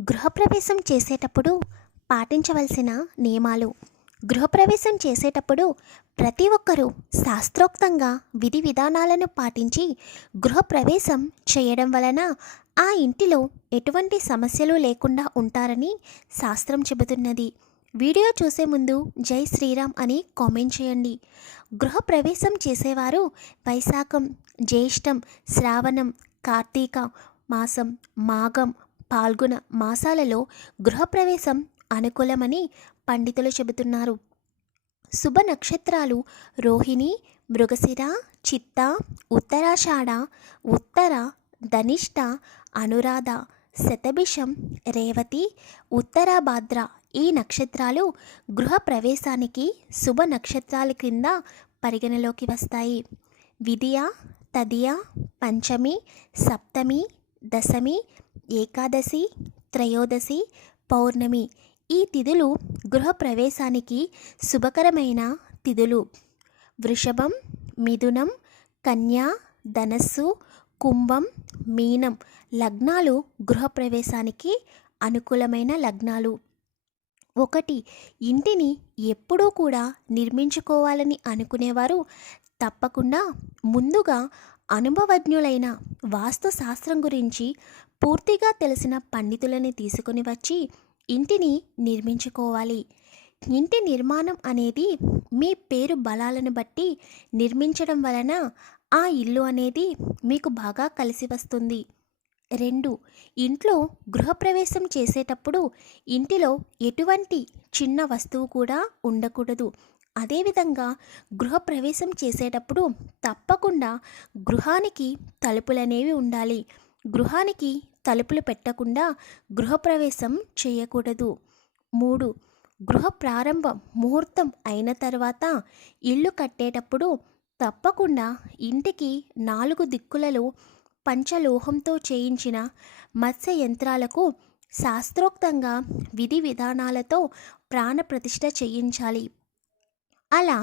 గృహప్రవేశం చేసేటప్పుడు పాటించవలసిన నియమాలు. గృహప్రవేశం చేసేటప్పుడు ప్రతి ఒక్కరూ శాస్త్రోక్తంగా విధి విధానాలను పాటించి గృహప్రవేశం చేయడం వలన ఆ ఇంటిలో ఎటువంటి సమస్యలు లేకుండా ఉంటారని శాస్త్రం చెబుతున్నది. వీడియో చూసే ముందు జై శ్రీరామ్ అని కామెంట్ చేయండి. గృహప్రవేశం చేసేవారు వైశాఖం జ్యేష్టం శ్రావణం కార్తీక మాసం మాఘం పాల్గొన మాసాలలో గృహప్రవేశం అనుకూలమని పండితులు చెబుతున్నారు. శుభ నక్షత్రాలు రోహిణి మృగశిర చిత్త ఉత్తరాషాఢ ఉత్తర ధనిష్ట అనురాధ శతభిషం రేవతి ఉత్తరాభాద్ర ఈ నక్షత్రాలు గృహప్రవేశానికి శుభ నక్షత్రాల క్రింద పరిగణలోకి వస్తాయి. విధియ తదియ పంచమి సప్తమి దశమి ఏకాదశి త్రయోదశి పౌర్ణమి ఈ తిథులు గృహప్రవేశానికి శుభకరమైన తిథులు. వృషభం మిథునం కన్యా ధనస్సు కుంభం మీనం లగ్నాలు గృహప్రవేశానికి అనుకూలమైన లగ్నాలు. ఒకటి ఇంటిని ఎప్పుడూ కూడా నిర్మించుకోవాలని అనుకునేవారు తప్పకుండా ముందుగా అనుభవజ్ఞులైన వాస్తుశాస్త్రం గురించి పూర్తిగా తెలిసిన పండితులని తీసుకొని వచ్చి ఇంటిని నిర్మించుకోవాలి. ఇంటి నిర్మాణం అనేది మీ పేరు బలాలను బట్టి నిర్మించడం వలన ఆ ఇల్లు అనేది మీకు బాగా కలిసి వస్తుంది. రెండు ఇంట్లో గృహప్రవేశం చేసేటప్పుడు ఇంటిలో ఎటువంటి చిన్న వస్తువు కూడా ఉండకూడదు. అదేవిధంగా గృహప్రవేశం చేసేటప్పుడు తప్పకుండా గృహానికి తలుపులనేవి ఉండాలి. గృహానికి తలుపులు పెట్టకుండా గృహప్రవేశం చేయకూడదు. మూడు గృహ ప్రారంభం ముహూర్తం అయిన తర్వాత ఇల్లు కట్టేటప్పుడు తప్పకుండా ఇంటికి నాలుగు దిక్కులలో పంచలోహంతో చేయించిన మత్స్య యంత్రాలకు శాస్త్రోక్తంగా విధి విధానాలతో ప్రాణప్రతిష్ఠ చేయించాలి. అలా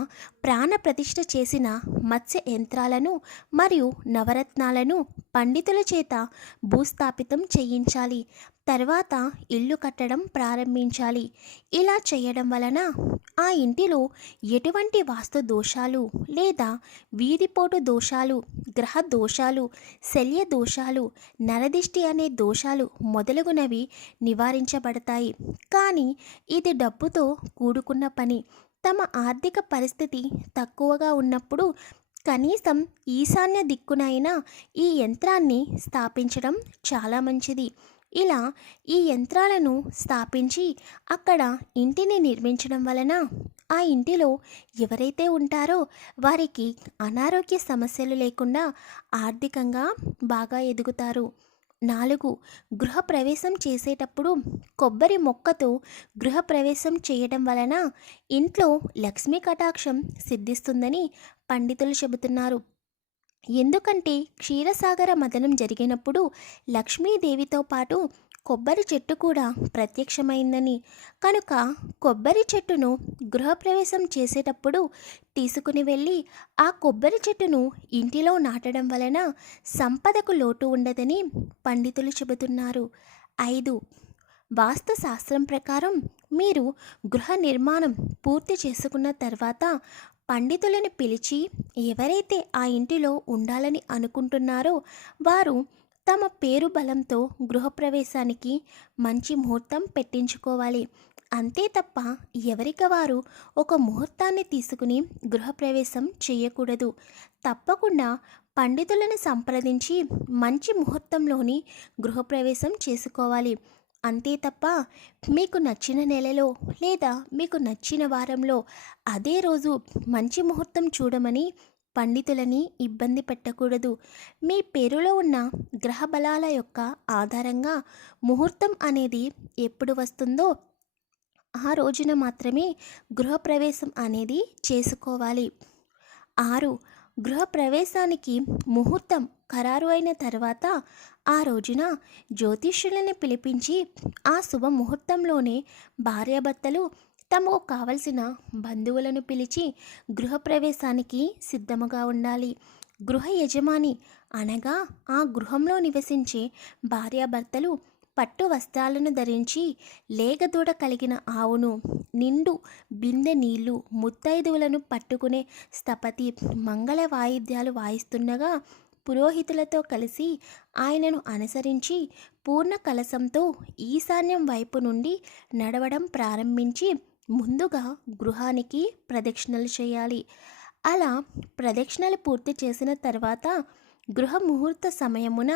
ప్రాణప్రతిష్ఠ చేసిన మత్స్య యంత్రాలను మరియు నవరత్నాలను పండితుల చేత భూస్థాపితం చేయించాలి. తర్వాత ఇల్లు కట్టడం ప్రారంభించాలి. ఇలా చేయడం వలన ఆ ఇంటిలో ఎటువంటి వాస్తు దోషాలు లేదా వీధిపోటు దోషాలు గ్రహ దోషాలు శల్య దోషాలు నరదిష్టి అనే దోషాలు మొదలగునవి నివారించబడతాయి. కానీ ఇది డబ్బుతో కూడుకున్న పని. తమ ఆర్థిక పరిస్థితి తక్కువగా ఉన్నప్పుడు కనీసం ఈశాన్య దిక్కునైనా ఈ యంత్రాన్ని స్థాపించడం చాలా మంచిది. ఇలా ఈ యంత్రాలను స్థాపించి అక్కడ ఇంటిని నిర్మించడం వలన ఆ ఇంటిలో ఎవరైతే ఉంటారో వారికి అనారోగ్య సమస్యలు లేకుండా ఆర్థికంగా బాగా ఎదుగుతారు. నాలుగు గృహప్రవేశం చేసేటప్పుడు కొబ్బరి మొక్కతో గృహప్రవేశం చేయడం వలన ఇంట్లో లక్ష్మీ కటాక్షం సిద్ధిస్తుందని పండితులు చెబుతున్నారు. ఎందుకంటే క్షీరసాగర మదనం జరిగినప్పుడు లక్ష్మీదేవితో పాటు కొబ్బరి చెట్టు కూడా ప్రత్యక్షమైందని. కనుక కొబ్బరి చెట్టును గృహప్రవేశం చేసేటప్పుడు తీసుకుని వెళ్ళి ఆ కొబ్బరి చెట్టును ఇంటిలో నాటడం వలన సంపదకు లోటు ఉండదని పండితులు చెబుతున్నారు. ఐదు. వాస్తు శాస్త్రం ప్రకారం మీరు గృహ నిర్మాణం పూర్తి చేసుకున్న తర్వాత పండితులను పిలిచి ఎవరైతే ఆ ఇంటిలో ఉండాలని అనుకుంటున్నారో వారు తమ పేరు బలంతో గృహప్రవేశానికి మంచి ముహూర్తం పెట్టించుకోవాలి. అంతే తప్ప ఎవరికి వారు ఒక ముహూర్తాన్ని తీసుకుని గృహప్రవేశం చేయకూడదు. తప్పకుండా పండితులను సంప్రదించి మంచి ముహూర్తంలోని గృహప్రవేశం చేసుకోవాలి. అంతే తప్ప మీకు నచ్చిన నెలలో లేదా మీకు నచ్చిన వారంలో అదే రోజు మంచి ముహూర్తం చూడమని పండితులని ఇబ్బంది పెట్టకూడదు. మీ పేరులో ఉన్న గ్రహ బలాల యొక్క ఆధారంగా ముహూర్తం అనేది ఎప్పుడు వస్తుందో ఆ రోజున మాత్రమే గృహప్రవేశం అనేది చేసుకోవాలి. ఆరు గృహప్రవేశానికి ముహూర్తం ఖరారు అయిన తర్వాత ఆ రోజున జ్యోతిష్యులని పిలిపించి ఆ శుభ ముహూర్తంలోనే భార్యాభర్తలు తమకు కావలసిన బంధువులను పిలిచి గృహప్రవేశానికి సిద్ధముగా ఉండాలి. గృహ యజమాని అనగా ఆ గృహంలో నివసించే భార్యాభర్తలు పట్టు వస్త్రాలను ధరించి లేగదూడ కలిగిన ఆవును నిండు బిందె నీళ్ళు ముత్తైదువులను పట్టుకునే స్థపతి మంగళ వాయిద్యాలు వాయిస్తుండగా పురోహితులతో కలిసి ఆయనను అనుసరించి పూర్ణ కలసంతో ఈశాన్యం వైపు నుండి నడవడం ప్రారంభించి ముందుగా గృహానికి ప్రదక్షిణలు చేయాలి. అలా ప్రదక్షిణలు పూర్తి చేసిన తర్వాత గృహ ముహూర్త సమయమున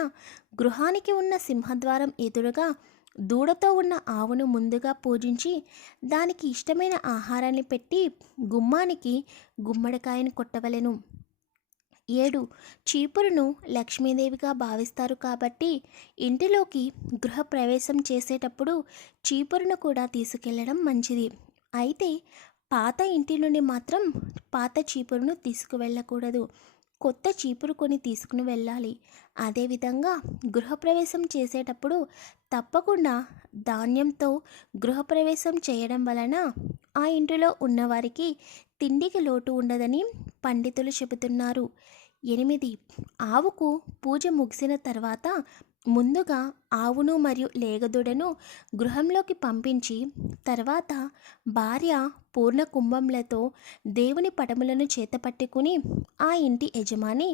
గృహానికి ఉన్న సింహద్వారం ఎదురుగా దూడతో ఉన్న ఆవును ముందుగా పూజించి దానికి ఇష్టమైన ఆహారాన్ని పెట్టి గుమ్మానికి గుమ్మడికాయను కొట్టవలెను. ఏడు చీపురును లక్ష్మీదేవిగా భావిస్తారు కాబట్టి ఇంటిలోకి గృహప్రవేశం చేసేటప్పుడు చీపురును కూడా తీసుకెళ్ళడం మంచిది. అయితే పాత ఇంటి నుండి మాత్రం పాత చీపురును తీసుకువెళ్ళకూడదు. కొత్త చీపురు కొని తీసుకుని వెళ్ళాలి. అదేవిధంగా గృహప్రవేశం చేసేటప్పుడు తప్పకుండా ధాన్యంతో గృహప్రవేశం చేయడం వలన ఆ ఇంటిలో ఉన్నవారికి తిండికి లోటు ఉండదని పండితులు చెబుతున్నారు. ఎనిమిది. ఆవుకు పూజ ముగిసిన తర్వాత ముందుగా ఆవును మరియు లేగదుడను గృహంలోకి పంపించి తర్వాత భార్య పూర్ణ కుంభంలతో దేవుని పటములను చేతపట్టుకుని ఆ ఇంటి యజమాని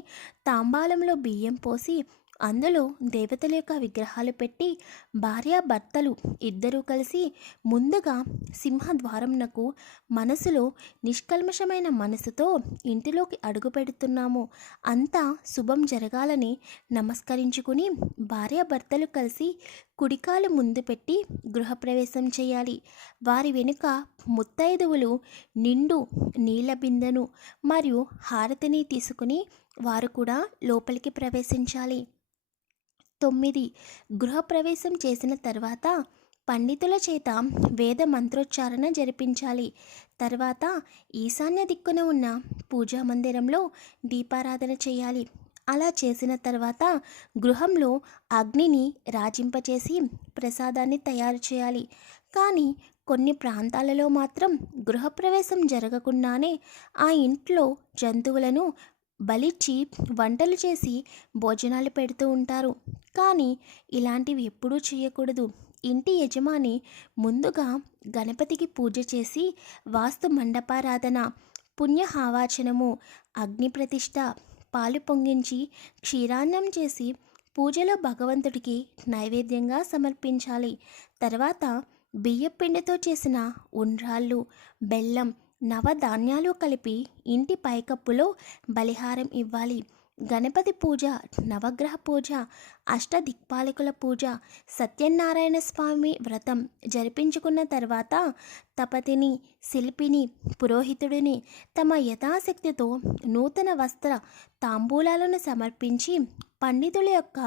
తాంబాలంలో బియ్యం పోసి అందులో దేవతల యొక్క విగ్రహాలు పెట్టి భార్యాభర్తలు ఇద్దరూ కలిసి ముందుగా సింహద్వారంనకు మనసులో నిష్కల్మషమైన మనసుతో ఇంటిలోకి అడుగు పెడుతున్నాము. అంతా శుభం జరగాలని నమస్కరించుకుని భార్యాభర్తలు కలిసి కుడికాలు ముందు పెట్టి గృహప్రవేశం చేయాలి. వారి వెనుక ముత్తైదువులు నిండు నీళ్ళ బిందెను మరియు హారతిని తీసుకుని వారు కూడా లోపలికి ప్రవేశించాలి. తొమ్మిది. గృహప్రవేశం చేసిన తర్వాత పండితుల చేత వేద మంత్రోచ్చారణ జరిపించాలి. తర్వాత ఈశాన్య దిక్కున ఉన్న పూజా మందిరంలో దీపారాధన చేయాలి. అలా చేసిన తర్వాత గృహంలో అగ్నిని రాజింపచేసి ప్రసాదాన్ని తయారు చేయాలి. కానీ కొన్ని ప్రాంతాలలో మాత్రం గృహప్రవేశం జరగకుండానే ఆ ఇంట్లో జంతువులను బలిచ్చి వంటలు చేసి భోజనాలు పెడుతూ ఉంటారు. కానీ ఇలాంటివి ఎప్పుడూ చేయకూడదు. ఇంటి యజమాని ముందుగా గణపతికి పూజ చేసి వాస్తు మండపారాధన పుణ్యహావాచనము అగ్ని ప్రతిష్ట పాలు పొంగించి క్షీరాన్నం చేసి పూజలో భగవంతుడికి నైవేద్యంగా సమర్పించాలి. తర్వాత బియ్యపిండితో చేసిన ఉండ్రాళ్ళు బెల్లం నవధాన్యాలు కలిపి ఇంటి పైకప్పులో బలిహారం ఇవ్వాలి. గణపతి పూజ నవగ్రహ పూజ అష్టదిక్పాలకుల పూజ సత్యనారాయణ స్వామి వ్రతం జరిపించుకున్న తర్వాత తపతిని శిల్పిని పురోహితుడిని తమ యథాశక్తితో నూతన వస్త్ర తాంబూలాలను సమర్పించి పండితుల యొక్క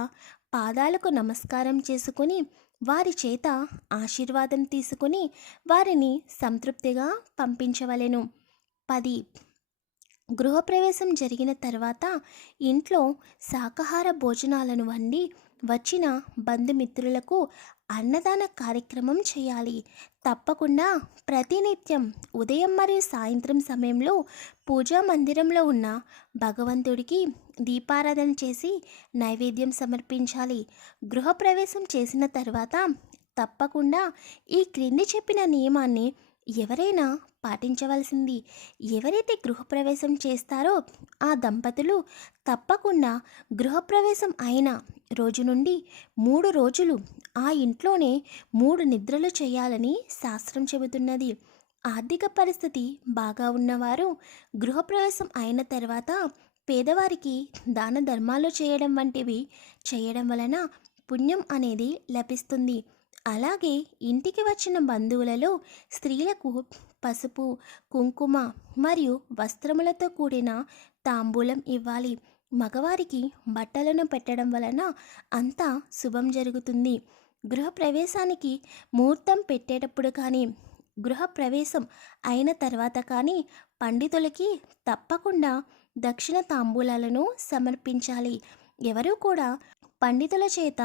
పాదాలకు నమస్కారం చేసుకుని వారి చేత ఆశీర్వాదం తీసుకుని వారిని సంతృప్తిగా పంపించవలెను. పది. గృహప్రవేశం జరిగిన తర్వాత ఇంట్లో శాకాహార భోజనాలను వండి వచ్చిన బంధుమిత్రులకు అన్నదాన కార్యక్రమం చేయాలి. తప్పకుండా ప్రతినిత్యం ఉదయం మరియు సాయంత్రం సమయంలో పూజా మందిరంలో ఉన్న భగవంతుడికి దీపారాధన చేసి నైవేద్యం సమర్పించాలి. గృహప్రవేశం చేసిన తర్వాత తప్పకుండా ఈ క్రింది చెప్పిన నియమాన్ని ఎవరైనా పాటించవలసింది. ఎవరైతే గృహప్రవేశం చేస్తారో ఆ దంపతులు తప్పకుండా గృహప్రవేశం అయిన రోజు నుండి మూడు రోజులు ఆ ఇంట్లోనే మూడు నిద్రలు చేయాలని శాస్త్రం చెబుతున్నది. ఆర్థిక పరిస్థితి బాగా ఉన్నవారు గృహప్రవేశం అయిన తర్వాత పేదవారికి దాన ధర్మాలు చేయడం వంటివి చేయడం వలన పుణ్యం అనేది లభిస్తుంది. అలాగే ఇంటికి వచ్చిన బంధువులలో స్త్రీలకు పసుపు కుంకుమ మరియు వస్త్రములతో కూడిన తాంబూలం ఇవ్వాలి. మగవారికి బట్టలను పెట్టడం వలన అంతా శుభం జరుగుతుంది. గృహప్రవేశానికి ముహూర్తం పెట్టేటప్పుడు కానీ గృహప్రవేశం అయిన తర్వాత కానీ పండితులకి తప్పకుండా దక్షిణ తాంబూలాలను సమర్పించాలి. ఎవరూ కూడా పండితుల చేత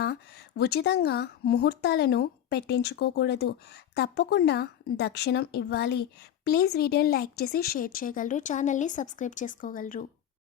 ఉచితంగా ముహూర్తాలను పెట్టించుకోకూడదు. తప్పకుండా దక్షిణం ఇవ్వాలి. ప్లీజ్ వీడియోని లైక్ చేసి షేర్ చేయగలరు. ఛానల్ని సబ్స్క్రైబ్ చేసుకోగలరు.